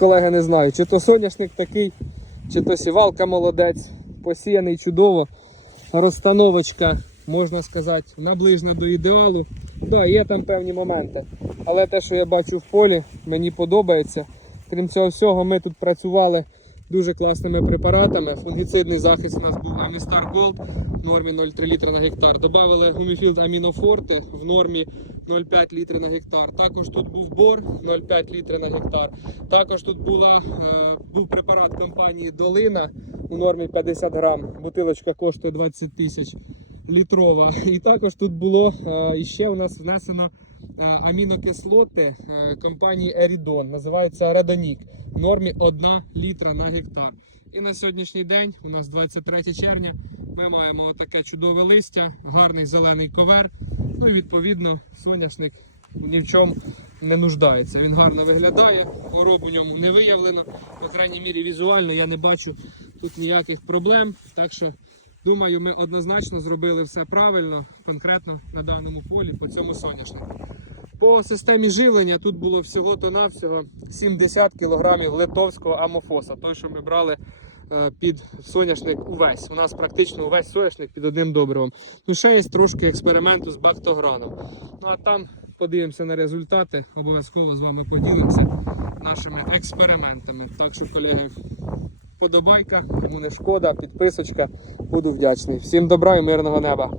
колеги не знаю, чи то соняшник такий, чи то сівалка молодець, посіяний чудово. Розстановочка, можна сказати, наближена до ідеалу. Да, є там певні моменти. Але те, що я бачу в полі, мені подобається. Крім цього всього, ми тут працювали дуже класними препаратами. Фунгіцидний захист у нас був Amestar Gold в нормі 0,3 літра на гектар. Добавили гуміфілд Амінофорте в нормі 0,5 літри на гектар. Також тут був бор 0,5 літри на гектар. Також тут була, е, був препарат компанії Долина у нормі 50 грам. Бутилочка коштує 20 тисяч літрова. І також тут було е, іще у нас внесено амінокислоти е, компанії Eridon. Називається Redonic в нормі 1 літра на гектар. І на сьогоднішній день, у нас 23 червня, ми маємо таке чудове листя, гарний зелений ковер. Ну і відповідно соняшник ні в чому не нуждається. Він гарно виглядає, хвороб у ньому не виявлено. По крайній мірі візуально я не бачу тут ніяких проблем. Так що думаю, ми однозначно зробили все правильно, конкретно на даному полі по цьому соняшнику. По системі живлення тут було всього-то навсього 70 кг литовського амофоса, той, що ми брали е, під соняшник увесь. У нас практично увесь соняшник під одним добривом. Ну, ще є трошки експерименту з бактограном. Ну а там подивимося на результати. Обов'язково з вами поділимося нашими експериментами. Так що, колеги, подобайка, кому не шкода, підписочка. Буду вдячний. Всім добра і мирного неба.